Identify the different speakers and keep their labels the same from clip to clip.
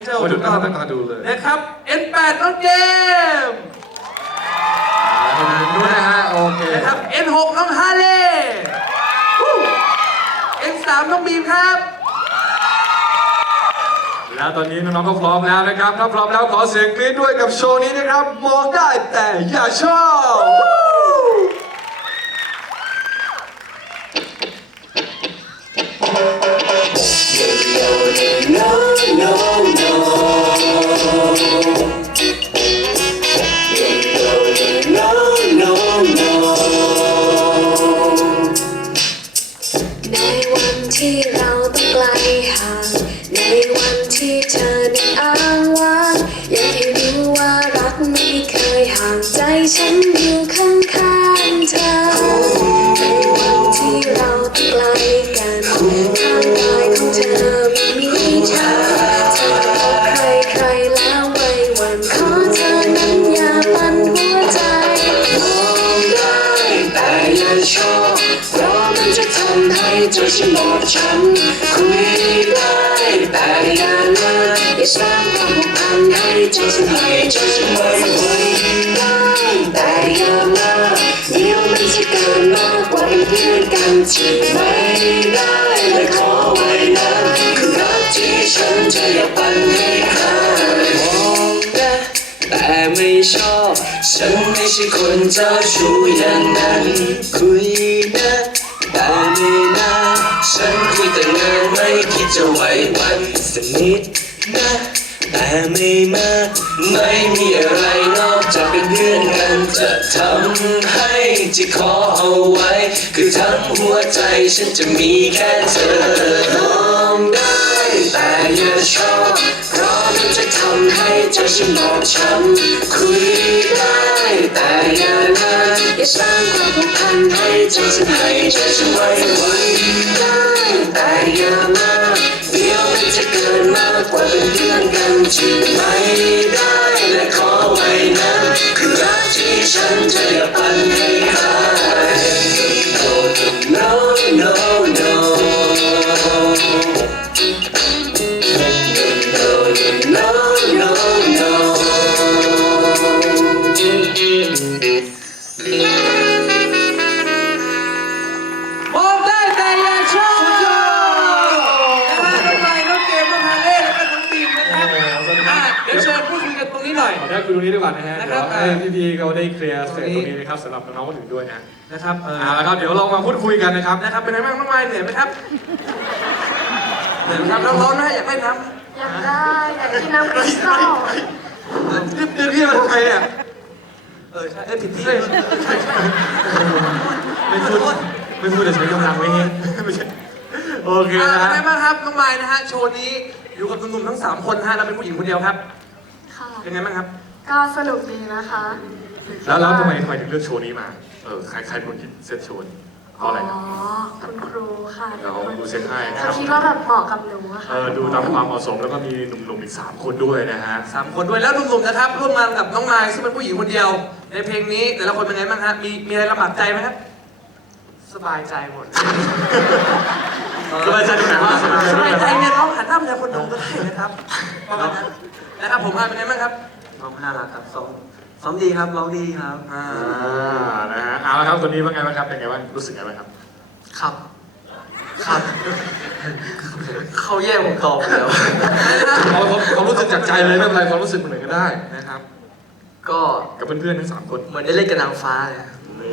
Speaker 1: เจ้าถูกต้องตาดูเลย
Speaker 2: นะครับ N8 น้องเจมส์
Speaker 1: ด้วยนะฮะโอเค
Speaker 2: นะครับ N6 น้องฮาเล่ N3 น้องบีมครับ
Speaker 1: แล้วตอนนี้น้องๆก็พร้อมแล้วนะครับถ้าพร้อมแล้วขอเสียงกรี๊ดด้วยกับโชว์นี้นะครับมองได้แต่อย่าชอบ
Speaker 3: ในวันที่เราต้องไกลห่างในวันที่เธอนั้นอ้างว้างอยากให้รู้ว่ารักไม่เคยห่างใจฉันอยู่ข้างๆเธอในวันที่เราต้องไกลกันทางกายของเธอไม่มีฉันเธอบอกใครๆแล้วไม่หวั่นขอเธอนั้นอย่าปั่นหัวใจมองได้แต่อย่าชอบเพราะมันจะทำให้ใจฉันบอบช้ำคุยได้แต่อย่ามาอย่าสร้างความผูกพันให้ใจฉันไหวได้แต่อย่ามาเดี๋ยวมันจะเกินมากกว่าเป็นเพื่อนกันที่ไม่ได้และขอไว้นะคือรักที่ฉันจะอยากปั่นให้หายมองได้แต่ไม่ชอบฉันไม่ใช่คนเจ้าชู้อย่างนั้นคุยนะแต่ไม่นานฉันคุยแต่งานไม่คิดจะไว้วันสักนิดนะแต่ไม่มากไม่มีอะไรนอกจากเป็นเพื่อนกันจะทำให้ที่ขอเอาไว้คือทั้งหัวใจฉันจะมีแค่เธอมองได้แต่อย่าชอบเพราะมันจะทำให้ใจฉันบอบช้ำคุยได้แต่อย่านานอย่าสร้างความผูกพันให้ใจฉันไว้ได้แต่อย่ามาเดี๋ยวมันจะเกินมากกว่าเป็นเพื่อนกันที่ไม่ได้และขอไว้นะคือรักที่ฉันจะอยากปั่นให้หาย no no no no no no
Speaker 2: มองได้แต่อย่าชอบนะฮะน้องไมค์น้องเจมส์น้องฮาเล่แล้วก็น้องบีมนะครับเดี๋ยวเชิญพูดคุยกันตรงนี้หน่อย
Speaker 1: ขอได้คุยตรงนี้ดีกว่านะฮะ
Speaker 2: นะค
Speaker 1: เดี๋
Speaker 2: รั
Speaker 1: ย
Speaker 2: บ
Speaker 1: วให้พี่ๆเขาได้เคลียร์เสร็จตรงนี้นะครับสำหรับน้องๆคนอื่นด้วยนะ
Speaker 2: นะครับ
Speaker 1: แล้วครับเดี๋ยวเรามาพูดคุยกันนะครับ
Speaker 2: นะครับเป็นไงบ้างน้องไมค์เหนื่อยไหมครับเหนื่อยไหมครับร้อนๆนะอยากได้น้ำ
Speaker 3: อยากได้อยากกินน้ำคริสตัล
Speaker 2: รีบเดินพี่มาทำไมเนี่ยใช่ผิดที่
Speaker 1: ไม่พูดแต่ใช้กำลังไม่เห็นไม่ใช่โอเคนะ
Speaker 2: เป็น
Speaker 1: ฮะ
Speaker 2: ไงบ้างครับน้องไมค์นะฮะโชว์นี้อยู่กับหนุ่มๆทั้ง3คนฮะเราเป็นผู้หญิงคนเดียวครับ
Speaker 3: ค่ะ
Speaker 2: เป็นไงบ้างครับ
Speaker 3: ก็สนุกดีนะคะ
Speaker 1: แล้วทำไมถึงเลือกโชว์นี้มาใครเป็นคนคิดเซตโชว์นี้เพราะอะไรครับ
Speaker 3: คุณครูค่ะ
Speaker 1: เราดูเซ็ตให้นะค
Speaker 3: เขา
Speaker 1: รับ
Speaker 3: คิดว่าแบบเหมาะกับหนูอะค่ะ
Speaker 1: ดูตามความเหมาะสมแล้วก็มีหนุ่มๆอีก3คนด้วยนะฮะ
Speaker 2: 3 คนด้วยแล้วหนุ่มๆนะครับร่วมงานกับน้องไมค์ซึ่งเป็นผู้หญิงคนเดียว ในเพลงนี้แต่ละคนเป็นไงบ้างฮะมีอะไรลำบากใจไหมครับสบายใจหมด
Speaker 1: สบายใจตรงไหนวะ
Speaker 2: สบายใจเนี่ยน้องหันหน้าไปทางคนดูก็ได้นะครับประมาณนั้นนะครับผมเป็นไงบ้างครับ
Speaker 4: น้องน่ารักครับซ้อมดีครับร้องดีครับ
Speaker 1: นะฮะเอาละครับตัวนี้ว่าไงบ้างครับเป็นไงบ้างรู้สึกไงบ้างครับ
Speaker 4: ครับเขาแย่ผมตอบไปแล้ว
Speaker 1: เอาความรู้สึกจากใจเลยไม่เป็นไรความรู้สึกเหมือนกันได้นะครับ
Speaker 4: ก็
Speaker 1: กับเพื่อนๆทั้ง3คน
Speaker 4: เหมือนได้เล่นกับนางฟ้าเลย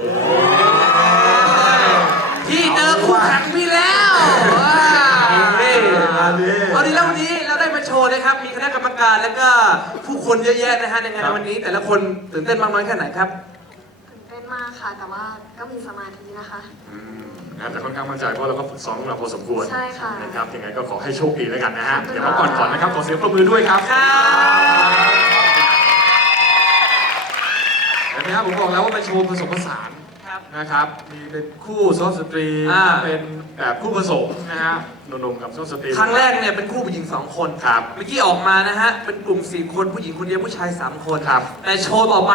Speaker 2: พี่เจอคู่แข่งพี่แล้วเอาดีแล้ววันนี้เราได้มาโชว์นะครับ มีคณะกรรมการแล้วก็ผู้คนเยอะแยะนะฮะในงานวันนี้ แต่ละคนตื่นเต้นมากน้อยแค่ไหนครับ
Speaker 3: ตื่นเต้นมากค่ะ แต่ว่าก็มีสมาธินะคะ
Speaker 1: นะแต่ค่อนข้างมั่นใจเพราะเราก็ฝึกซ้อมมาพอสมควร
Speaker 3: ใช่ค่ะ
Speaker 1: นะครับยังไงก็ขอให้โชคดีแล้วกันนะฮะเดี๋ยวเราก่อนนะครับขอเสียงปรบมือด้วยครับเห็นไหมครับผมบอกแล้วว่าเป็นโชว์ผสมผสานนะครับมีเป็นคู่ซ้อมสตรีเป็นแบบคู่ผสมนะฮะหนุ่มๆกับซ้อมสตรี
Speaker 2: ครั้งแรกเนี่ยเป็นคู่ผู้หญิง2 คน
Speaker 1: ครับ
Speaker 2: เมื่อกี้ออกมานะฮะเป็นกลุ่ม4 คนผู้หญิงคนเดียวผู้ชาย3 คน
Speaker 1: ครับ
Speaker 2: แต่โชว์ต่อไป